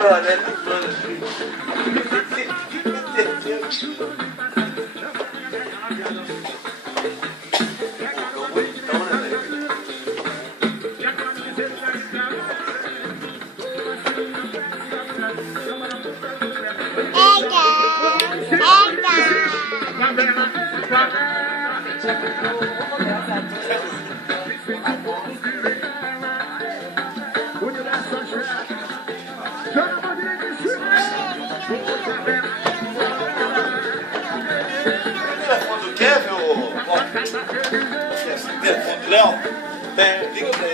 brother, brother. Telefone do Kevin, ô? Telefone do Léo? Liga pra ele.